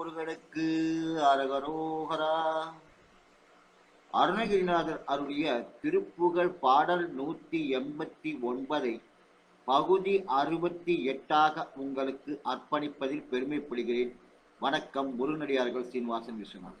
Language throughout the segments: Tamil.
முருகனுக்கு அரகரோகரா. அருணகிரிநாதர் அருளிய திருப்புகழ் பாடல் நூத்தி எண்பத்தி ஒன்பதை பகுதி அறுபத்தி எட்டாக உங்களுக்கு அர்ப்பணிப்பதில் பெருமைப்படுகிறேன். வணக்கம் முருகனடியார்கள் சீனிவாசன் விஸ்வநாத்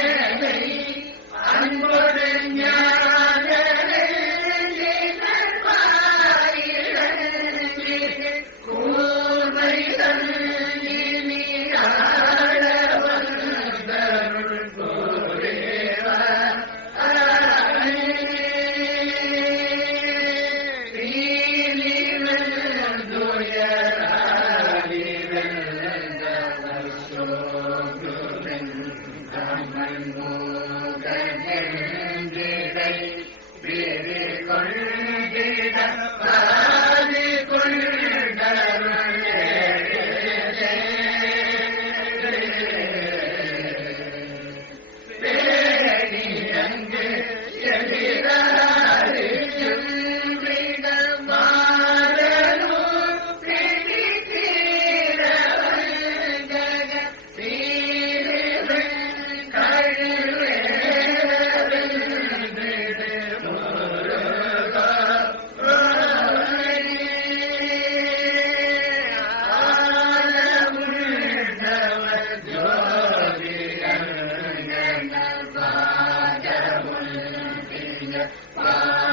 میرے کر Father.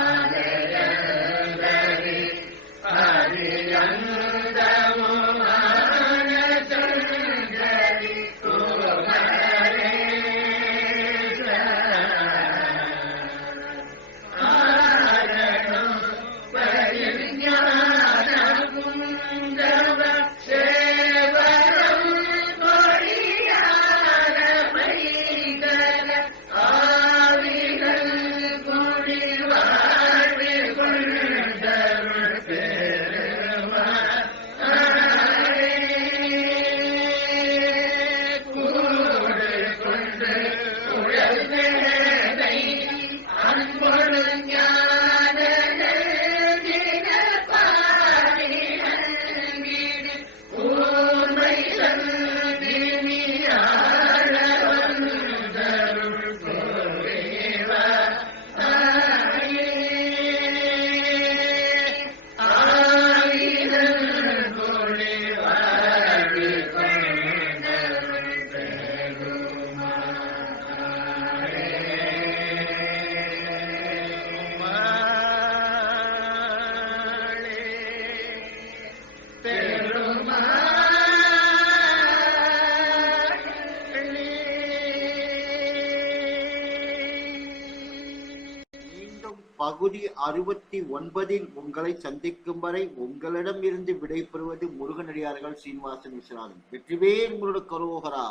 பகுதி அறுபத்தி ஒன்பதில் உங்களை சந்திக்கும் வரை உங்களிடம் இருந்து விடைபெறுவது முருகனடியார்கள் சீனிவாசன் விஸ்வநாதன். வெற்றிவேல் முருட கரோகரா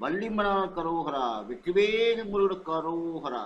வள்ளிமண கரோகரா வெற்றிவேல் முருட கரோகரா.